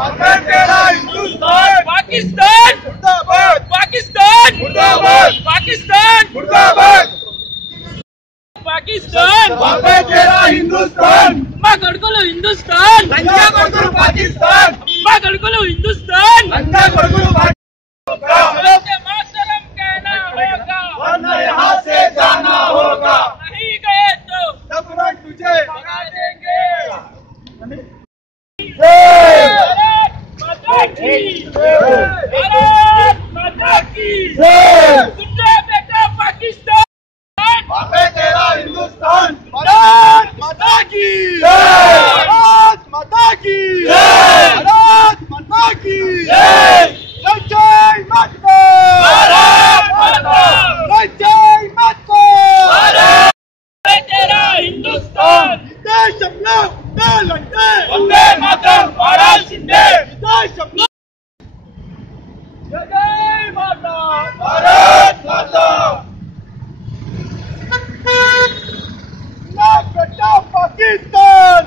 पाकिस्तान मुर्दाबाद, पाकिस्तान मुर्दाबाद, पाकिस्तान मुर्दाबाद, पाकिस्तान तेरा हिंदुस्तान, अम्मा गड़कोलो हिंदुस्तान, लंका गड़कोलो पाकिस्तान, अम्मा गड़कोलो हिंदुस्तान, लंका गड़कोलो पाकिस्तान। मातरम कहना होगा वरना यहाँ से जाना होगा, नहीं गए तो नफरत तुझे भगा देंगे। भारत माता की भारत माता की तुझे बेटा पाकिस्तान, बापे तेरा हिंदुस्तान, भारत माता की भारत माता की भारत माता की जय माता भारत माता जय माता भारत तेरा हिंदुस्तान, देश अपना लगते वंदे मातरम भारत शिंदे, देश अपना जय माता भारत माता। बेटा पाकिस्तान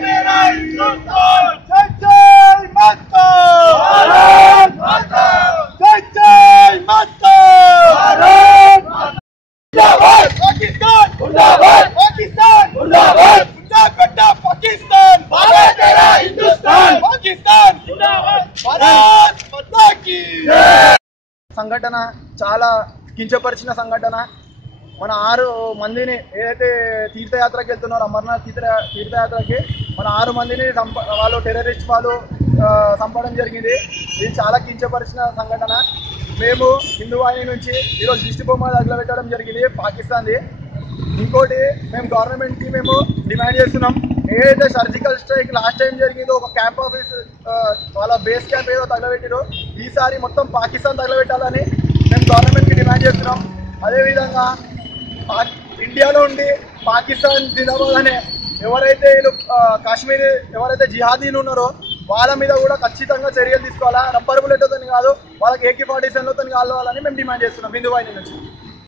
तेरा हिंदुस्तान, जय माता भारत माता, जय माता भारत माता। पाकिस्तान मुर्दाबाद, पाकिस्तान मुर्दाबाद, बेटा पाकिस्तान तेरा हिंदुस्तान, पाकिस्तान मुर्दाबाद, भारत माता की సంఘటన చాలా కించపరిచిన సంఘటన। మన 6 మందిని ఏదైతే తీర్థయాత్రకి వెళ్తున్నారో అమర్నాథ్ తీర్థయాత్రకి మన 6 మందిని వాళ్ళు టెర్రరిస్ట్ వాళ్ళు చంపడం జరిగింది। ఇది చాలా కించపరిచిన సంఘటన। మేము హిందూ వాహిని నుంచి ఈరోజు దిష్టి బొమ్మ తగలబెట్టడం జరిగింది పాకిస్తాన్ది। ఇంకోటి మేము గవర్నమెంట్కి మేము డిమాండ్ చేస్తున్నాం, ఏదైతే సర్జికల్ స్ట్రైక్ లాస్ట్ టైం జరిగిందో ఒక క్యాంప్ ఆఫీస్ వాళ్ళ బేస్ క్యాంప్ ఏదో తగలబెట్టిరో ఈసారి మొత్తం పాకిస్తాన్ తగలబెట్టాలని మేము గవర్నమెంట్కి డిమాండ్ చేస్తున్నాం। అదేవిధంగా ఇండియాలో ఉండి పాకిస్తాన్ జిందాబాద్ అనే ఎవరైతే కాశ్మీరీ ఎవరైతే జిహాదీలు ఉన్నారో వాళ్ళ మీద కూడా ఖచ్చితంగా చర్యలు తీసుకోవాలా, రబ్బర్ బుల్లెట్తో కాదు, వాళ్ళకి AK-47లతో కావాలని మేము డిమాండ్ చేస్తున్నాం హిందూ వాహిని నుంచి।